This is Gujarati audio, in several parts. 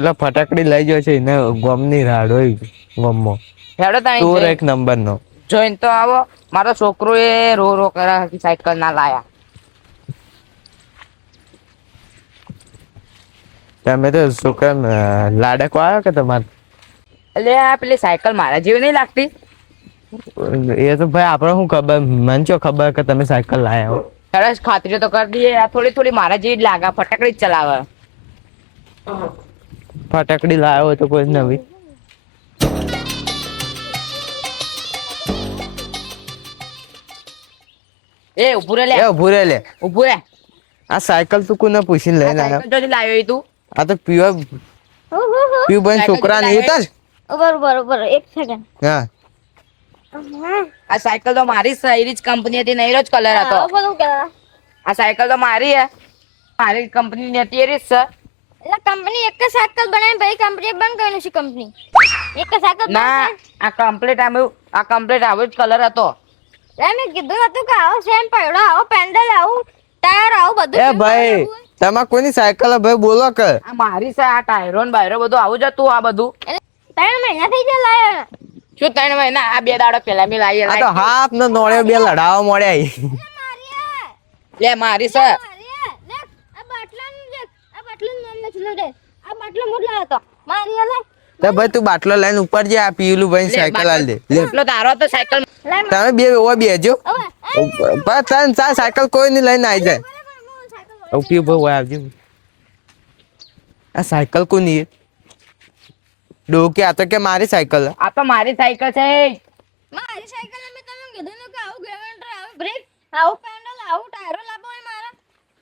પેલા ફટાકડી લઈ જાય છે એને ગોમની રાડ હોય ગોમમાં હેડો તાણી ચોર એક નંબર નો જોઈન તો આવો મારો છોકરો એ રો રો કરે સાયકલ ના લાયા તમે તો છોકરા લાડકો આવ્યો કે તમારે એટલે આ પેલી સાયકલ મારા જેવી નહીં લાગતી એ તો ભાઈ આપણે શું ખબર મને શું ખબર કે તમે સાયકલ લાયા હો સરસ ખાતરી તો કરી દઈએ આ થોડી થોડી મારા જેવી જ લાગે ફટાકડી જ ચલાવે ફટાકડી લાવ્યો હોય તો કોઈ નવી એ ઉભું રે લે એ ઉભું રે લે ઉભું રે આ સાયકલ તું કોને પૂછીને લઈને આવ્યો સાયકલ જોથી લાવ્યો તું આ તો પીવા પીવ ભાઈ છોકરા નહીં હતા જ બરોબર એક સેકન્ડ. હા આ સાયકલ તો મારી જ છે એરી જ કંપની હતી નહીં જ કલર હતો બધું કે આ સાયકલ તો મારી હે મારી કંપની ની હતી એરી જ છે એટલે કંપની એક જ સાયકલ બનાવી ભાઈ કંપની બંધ કરવાની છે કંપની એક જ સાયકલ ના આ કમ્પ્લીટ આવો જ કલર હતો મેં કીધું હતું કે આવો સેમ પડ્યો આવો પેન્ડલ આવું ટાયર આવું બધું એ same ભાઈ પડ્યું. તમાર કોની સાયકલ હે ભાઈ બોલો કે આ મારી છે આ ટાયરો ને બાયરો બધું આવું જ હતું આ બધું એટલે 3 મહિના થઈ ગયા લાયા શું 3 મહિના આ 2 દાડા પહેલા મેં લાવી આ તો હાથ નો નોળે બે લડાવા મળ્યા મારી હે લે મારી છે મારી હે લે આ બાટલાનું જે આ બાટલાનું નામ લખેલું રે આ બાટલો મોટલો હતો મારી હે લે તો ભાઈ તું બાટલો લઈને ઉપર જે આ પીલું ભાઈ સાયકલ આલ દે લે એટલો તારો તો સાયકલ લે તમે બે ઓવા બેજો હવે બસ તને ચા સાયકલ કોઈ નહીં લઈને આવી જાય સાયકલ પીવ ભાઈ આવજો આ સાયકલ કોની ડોકે આ તો કે મારી સાયકલ હે. આ તો મારી સાયકલ છે મારી સાયકલ મેં તમને કીધું ને કે આવું ગ્રેવન્ટર આવું બ્રેક આવું પેન્ડલ આવું ટાયરો લાવો હોય મારા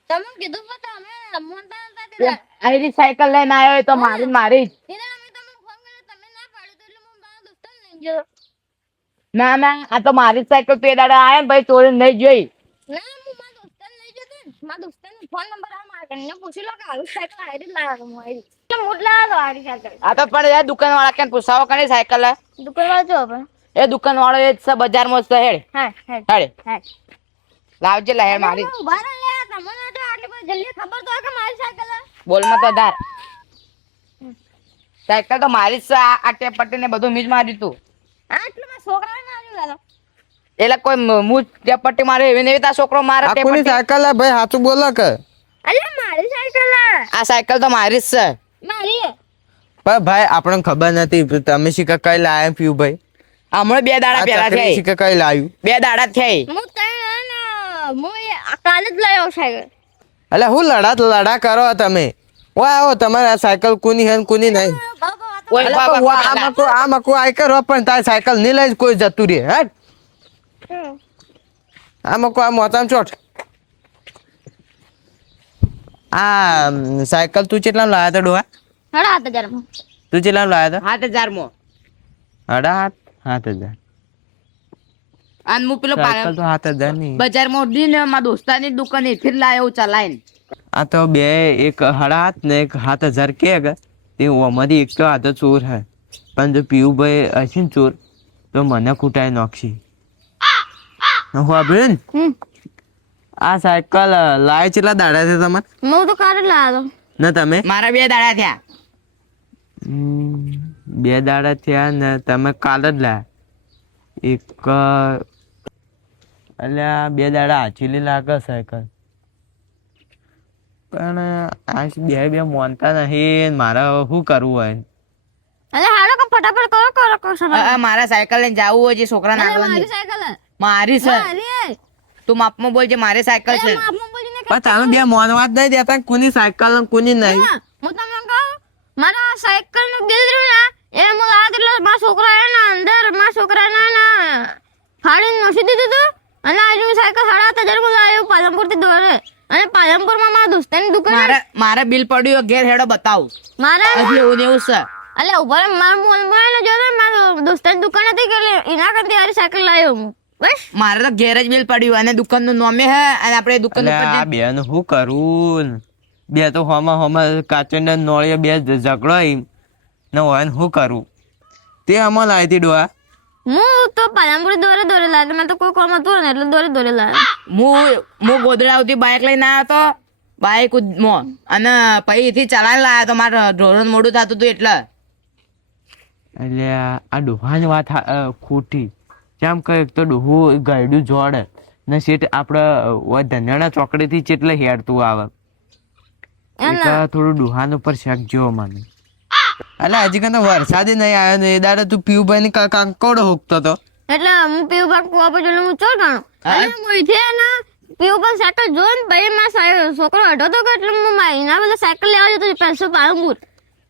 તમને કીધું પણ તમે રમતા હતા તે આરી સાયકલ લઈને આવ્યો તો મારી જ મારી જ દીધા અમે તમને ફોન કર્યો તમે ના પાડ્યું તો એટલે હું મારા દોસ્તને લઈ ગયો ના ના આ તો મારી જ સાયકલ તે દાડા આયા ને ભાઈ ચોરી નહીં જોઈ ના હું મારા દોસ્તને લઈ ગયો તો મારા દોસ્તનો ફોન નંબર આ મારા કને પૂછી લો કે આવી સાયકલ આરી લાવ્યો હું આરી એટલે મોટ લાવ્યો આરી સાયકલ આ તો પણ એ દુકાન વાળા કેમ પૂછાવો કને સાયકલ હે? દુકાનવાળા જો પણ એ દુકાન વાળો એ જ છે બજારમાં જ છે હેડ હા હા હેડ હા લાવજે લે હેડ મારી જ. ઉભા રહો લે તમને તો આટલી બધી જલ્દી ખબર તો હોય કે મારી સાયકલ હે બોલમાં તો ધાર સાયકલ તો મારી જ છે આ ટેપ પટ્ટી ને બધું મીજ માર્યું તું આટલું માં છોકરાએ માર્યું લાલો એટલે કોઈ હું ટેપ પટ્ટી મારે એવી ને એવી તારો છોકરો મારે આ ટેપ કોની પટ્ટી સાયકલ હે ભાઈ સાચું બોલો કે અલ્યા મારી સાયકલ હે આ સાયકલ તો મારી જ છે મારી હે પણ ભાઈ આપણને ખબર નથી તમે શીખા કઈ લાયા પીવ ભાઈ હમણાં 2 દાડા આ પહેલા ચકરી થઈ શીખા કઈ લાવ્યું 2 દાડા થઈ હું તને ને હું આ કાલે જ લાવ્યો સાયકલ એટલે હું લડા કરો તમે ઓય આવો તમારે આ સાયકલ કોની હે ને કોની નહીં ઓય અલા, બાબા, પણ વા- બાબા, આમાં કોઈ આઈ કરો પણ તારી સાયકલ નહીં લઈ કોઈ જતું રહે હટ આમાં કોઈ આ મોતામ ચોટ આ સાયકલ તું કેટલા લાયા તા ડોહા હડા 7000 માં તું કેટલા લાયા તા 7000 માં અઢા 7000 અને હું પેલો સાયકલ તો 7000 ની બજારમાં ઉડી ને મારા દોસ્તાની દુકાન એથી જ લાયો ચલાઈને આ તો બે એક 7.5 ને એક 7000 કે તે ઓમાંથી એક તો આ તો ચોર હે પણ જો પીયુભાઈ હશે ને ચોર તો મને કૂટાઈ નાખશે હું આ સાયકલ લાય કેટલા દાડા છે તમારે હું તો કાલે લાવ્યો ને તમે મારા 2 દાડા થયા 2 દાડા થયા ને તમે કાલ જ લાયા એક અલ્યા 2 દાડા આચીલી લાગે સાયકલ પણ આ બે મોનતા નહીં મારે શું કરવું હોય અલે હાલો કે ફટાફટ કરો સર મારા સાયકલ લઈને જાવું હોય જે છોકરા મારી સાયકલ હે મારી છે મારી હે તું માપમાં બોલજે મારી સાયકલ છે માપમાં બોલીને પણ તમે બે મોનવા જ નહીં દેતા કોની સાયકલ ને કોની નહીં હું તમને કહું મારા સાયકલ નું ગિલ રહ્યું ને એ હું લાવ્યો એટલે મારા છોકરા એ ને અંદર મારા છોકરાને ને ફાડીને નોસી દીધું હતું અને આજુ સાયકલ 7000 માં લાવ્યો પાલનપુર થી દોરે અને પાલનપુર માં મારા દોસ્તાની દુકાન મારે બિલ પડ્યું ઘેર હેડો બતાવ મારા હજી એવું ને એવું છે અલે ઉભા રહે, મારા મોલમાં ને જો ને મારા દોસ્તાની દુકાન હતી કે એના કરતી હારી સાયકલ લાવ્યો હું બસ મારે તો ઘેર જ બિલ પડ્યું અને દુકાન નું નામે હે અને આપણે દુકાન અલ્યા આ બે નું શું કરું બે તો હોમાં કાચો ને નોળીએ બે ઝઘડો ને હોય ને શું કરું તે આમાં લાવી હતી ડોહા હું તો પાલનપુર દોરે લાવ્યો મેં તો કોઈ કોમ હતું ને એટલે દોરે લાવ્યો હું ગોધરા સુધી બાઇક લઈને આવ્યો તો બાઈક માં અને પછી થી ચલાવી લાયા તો મારે ઢોરણ મોડું થતું હતું એટલે એટલે આ ડોહાની વાત ખોટી કેમ કે એક તો ડોહું ગાયડું જોડે ને શેઠ આપણે ધન્યાણા ચોકડીથી ચેટલે હેડતું આવે એક થોડું ડોહાન ઉપર શક જેવો મને એટલે હજી કઈ વરસાદે નહીં આવ્યો ને એ દાડે તું પીયુભાઈ ની કાંકોડો હોકતો હતો એટલે હું પીવું ભાગ કુવા પર જોઈને હું ચોર ગણો અને મોઈથે ના પીવું ભાગ સાયકલ જોઈને ભાઈ માં છોકરો હટો તો કે એટલે હું એના બદલે સાયકલ લેવા જતો પેન્સો પાલનપુર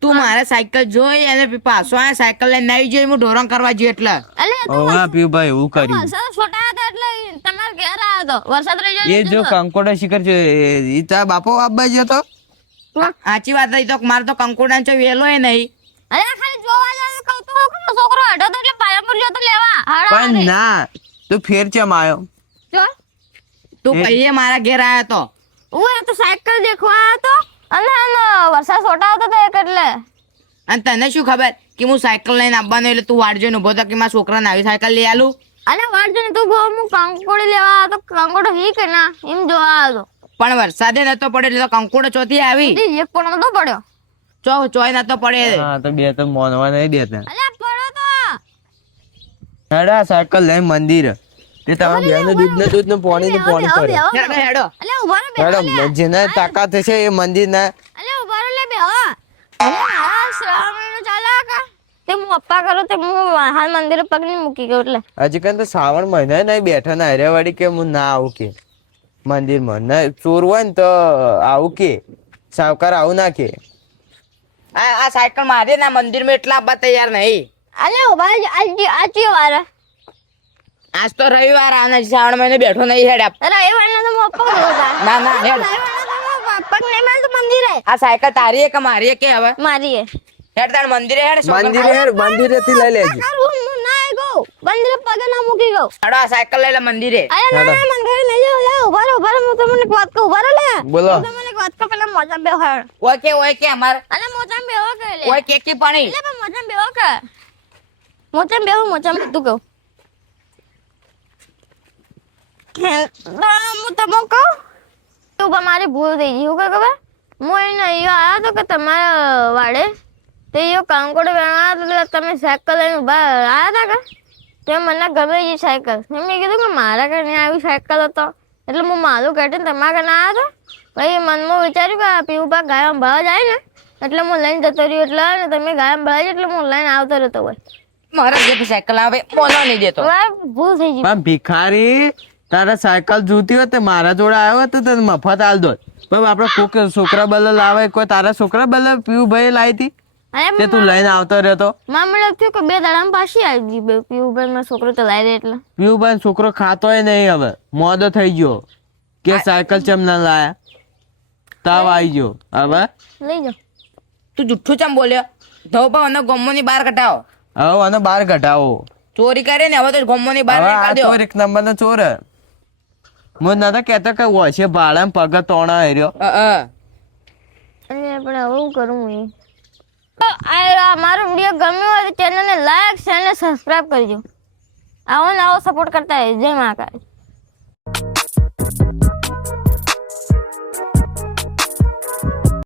તું મારે સાયકલ જોઈ અને પાછો આ સાયકલ લઈને આવી જોઈ હું ઢોરણ કરવા જઈ એટલે હા પીયુભાઈ એવું કર્યું વરસાદ છોટા હતા એટલે તમારે ઘેર આવ્યો હતો વરસાદ રહી એ જો કંકોડો શિખર છે એ તારા બાપો આપવા ગયો તો સાચી વાત થઈ તો મારે તો કંકોડા ચો વેલો એ નહીં અરે ખાલી જોવા જાય કહું તો છોકરો હટો તો એટલે પાલનપુર જતો લેવા પણ ના તું ફેર ચમ આવ્યો જો તું કહીએ મારા ઘેર આવ્યો તો હું તો સાયકલ દેખવા આવ્યો તો અને વરસાદ છોટા આવતો હતો એટલે અને તને શું ખબર કે હું સાયકલ લઈને આવવાનો એટલે તું વાટ જોઈને ઉભો તો કે મારા છોકરાને આવી સાયકલ લઈ આલું અરે વાટ જોઈને તું ગો હું કંકોડી લેવા આવ્યો તો કંકોડો હી કે ના એમ જોવા આવ્યો પણ વરસાદે નતો પડે એટલે તો કંકોડો ચોથી આવી તો એક પણ નતો પડ્યો ચોય નતો પડે હા તો બે તો મોનવા નહીં દેતા અરે પડ્યો તો હેડા સાયકલ લઈ મંદિર તે તમારા બેનું દૂધ ને પાણી કરે હેડો હેડો અલે ઉભા રહો બે હેડો જેને તાકાત છે એ મંદિર ના અલે ઉભા રહો લે બે હા શ્રાવણ ચાલા કા તે હું અપ્પા કરો તે હું હાલ મંદિર પગની મૂકી ગયો એટલે હજી કઈ તો શ્રાવણ મહિના નહીં બેઠા ના હરેવાડી કે હું ના આવું કે મંદિરમાં ના ચોર હોય ને તો આવું કે સાવકાર આવું ના કે આ સાયકલ મારે ના મંદિર માં એટલા આપવા તૈયાર નહીં અલે ઉભા આજી વાર આજ તો રવિવાર આના શ્રાવણ મહિને બેઠો નહીં હેડ રવિવારના તો હું અપ્પા કરો ના ના હેડ પગ નહીં માલ તો મંદિરે આ સાયકલ તારી કે મારી કે હવે મારી હેડ તાર મંદિરે હેડ મંદિરે થી લઈ લેજે હું ના ગયો મંદિરે પગે ના મૂકી ગયો હેડો આ સાયકલ લઈ લે મંદિરે અરે ના ના મંદિરે લઈ જાઓ લે ઉભા રહો હું તમને એક વાત કહું ઉભા રહો લે બોલો હું તમને એક વાત કહું પેલા મોજા બેહો ઓય કે અમાર અલે મોજા બેહો કે લે ઓય કે પાણી એટલે પણ મોજા બેહો કે મોજા તું કહું હું તમને કહું તું મારી ભૂલ થઈ ગઈ હું ખબર હું એને અહીંયા આવ્યો તો કે તમારા વાડે તે એ કાંકોડો વેણા એટલે તમે સાયકલ લઈને ઉભા આવ્યા હતા કે તે મને ગમે એ સાયકલ મેં કીધું કે મારા ઘરે નહીં આવી સાયકલ હતો એટલે હું મારું કહેતી તમારા ઘરે આવ્યો હતો પછી મનમાં વિચાર્યું કે આ પીવું ગાયમ ભાવ જાય ને એટલે હું લઈને જતો રહ્યો એટલે ને તમે ગાયમ ભાવ એટલે હું લઈને આવતો રહેતો હોય મારા જે સાયકલ આવે બોલો નહીં દેતો ભૂલ થઈ ગઈ પણ ભિખારી તારે સાયકલ જોતી હોય તો મારા જોડે આવ્યો હોય તો તને મફત આલ દો પણ આપડે કોક છોકરા બલ્લે લાવે કોઈ તારા છોકરા બલ્લે પીવુભાઈ લાવી હતી તે તું લઈને આવતો રહ્યો મને થયું કે 2 દાડામાં પાછી આવી ગઈ પીવુભાઈ મારો છોકરો તો લાવી દે એટલે પીવુભાઈ છોકરો ખાતોય નહીં હવે મોદો થઈ ગયો કે સાયકલ ચમ ના લાયા તાવ આવી ગયો હવે લઈ જાઓ તું જુઠ્ઠું ચમ બોલ્યો ધોપા અને ગોમો ની બહાર કટાવો હવે આને બહાર કઢાવો ચોરી કરે ને હવે તો ગોમો ની બહાર કાઢી દો એક નંબર નો ચોર હે હું નતા કેતો કે ઓછે ભાડા પગ તોણા હેર્યો અને પણ હવે હું કરું હું આ મારો વિડીયો ગમ્યો હોય તો ચેનલને લાઈક શેર અને સબસ્ક્રાઇબ કરજો આવો ને આવો સપોર્ટ કરતા રહેજો જય મહાકાળ